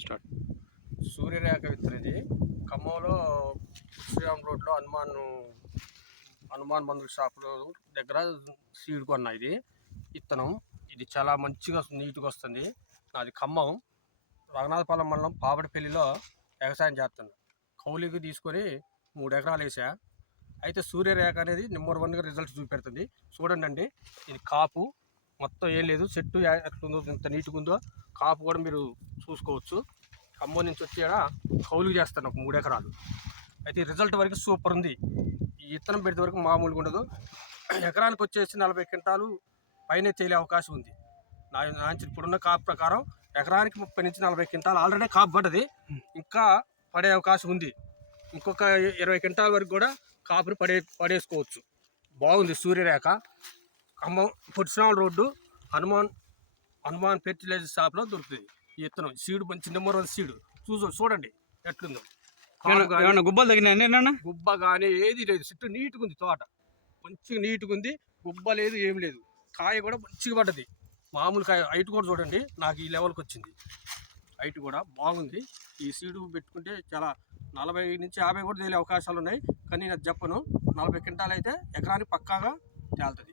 Start. సూర్యరేఖ విత్తనది. ఖమ్మంలో శ్రీరామ్ రోడ్లో హనుమాన్ హనుమాన్ మందుల షాప్ దగ్గర సీడ్ కొన్నా ఇది. విత్తనం. ఇది చాలా మంచిగా నీట్గా వస్తుంది. నాది ఖమ్మం. రఘునాథపాలెం మండలం పాపడిపల్లిలో వ్యవసాయం చేస్తాను కౌలికి తీసుకొని మూడు ఎకరాలు వేసా. అయితే సూర్యరేఖ అనేది నెంబర్ వన్గా రిజల్ట్ చూపెడుతుంది. చూడండి అండి ఇది కాపు. మొత్తం ఏం లేదు. చెట్టు ఎట్లుందో ఇంత నీట్గా ఉందో కాపు కూడా మీరు చూసుకోవచ్చు. ఖమ్మం నుంచి వచ్చి ఈడ కౌలుకి చేస్తాను ఒక మూడు ఎకరాలు. అయితే రిజల్ట్ వరకు సూపర్ ఉంది. ఈ విత్తనం పెడితే వరకు మామూలుగా ఉండదు. ఎకరానికి వచ్చేసి నలభై క్వింటాలు పైన తేలే అవకాశం ఉంది. నా నా ఇప్పుడున్న కాపు ప్రకారం ఎకరానికి ముప్పై నుంచి నలభై క్వింటాలు ఆల్రెడీ కాపు పడ్డది. ఇంకా పడే అవకాశం ఉంది. ఇంకొక ఇరవై క్వింటాల వరకు కూడా కాపుని పడే పడేసుకోవచ్చు. బాగుంది సూర్యరేఖ. ఖమ్మం పుట్టిశ్రామ రోడ్డు హనుమాన్ హనుమాన్ ఫెర్టిలైజర్ షాప్లో దొరుకుతుంది. ఈ విత్తనం. సీడు మంచి నెంబర్ వన్ సీడు. చూసు చూడండి ఎట్లుందో. ఏమన్నా గుబ్బలు తగినాయండి ఏమన్నా గుబ్బ కానీ ఏది లేదు. చుట్టూ నీట్గా ఉంది తోట. మంచిగా నీట్గా ఉంది గుబ్బ లేదు ఏం లేదు. కాయ కూడా మంచిగా పడ్డది. మామూలు కాయ హైట్ కూడా చూడండి. నాకు ఈ లెవెల్కి వచ్చింది. హైట్ కూడా బాగుంది. ఈ సీడు పెట్టుకుంటే చాలా నలభై నుంచి యాభై కూడా తేలే అవకాశాలు ఉన్నాయి. కానీ నేను చెప్పను. నలభై క్వింటాలు అయితే ఎకరానికి పక్కాగా తేలుతుంది.